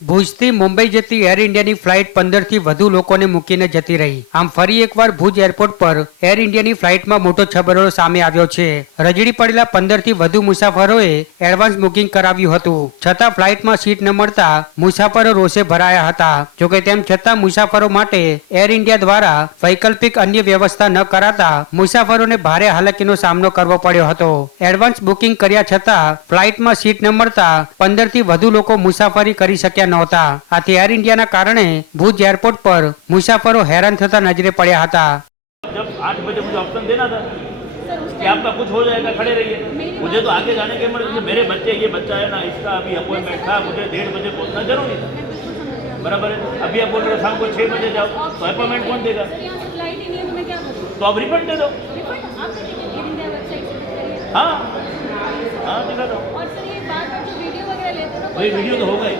ભુજથી મુંબઈ જતી એર ઇન્ડિયાની ફ્લાઇટ 15થી વધુ લોકોને મૂકીને જતી રહી. આમ ફરી એકવાર ભુજ એરપોર્ટ પર એર ઇન્ડિયાની ફ્લાઇટમાં મોટો છબરડો સામે આવ્યો છે. રજડી પડેલા 15થી વધુ મુસાફરોએ એડવાન્સ બુકિંગ કરાવ્યું હતું, છતાં ફ્લાઇટમાં સીટ ન મળતા મુસાફરો રોષે ભરાયા હતા. જોકે તેમ છતાં મુસાફરો માટે એર ઇન્ડિયા દ્વારા વૈકલ્પિક અન્ય વ્યવસ્થા ન કરાતા મુસાફરોને ભારે હાલાકીનો સામનો કરવો પડ્યો હતો. એડવાન્સ બુકિંગ કર્યા છતાં ફ્લાઇટમાં સીટ ન મળતા 15થી વધુ લોકો મુસાફરી કરી શક્યા નહોતા. આથી એર इंडिया कारण भुज एयरपोर्ट पर मुसाफरों हैरान थता नजरे पड़ा था. जब 8 बजे मुझे ऑप्शन देना था कि आपका कुछ हो जाएगा, खड़े रहिए. मुझे तो आगे जाने के मेरे बच्चे, ये बच्चा है ना, इसका अभी अपॉइंटमेंट था, मुझे 1:30 बजे पहुंचना जरूरी था. बराबर है. अभी आप बोल रहे हो शाम को 6 बजे जाओ, तो अपॉइंटमेंट कौन देगा? तो आप रिफंड दे दो. हाँ हाँ, दिखा दो. वही वीडियो तो होगा ही.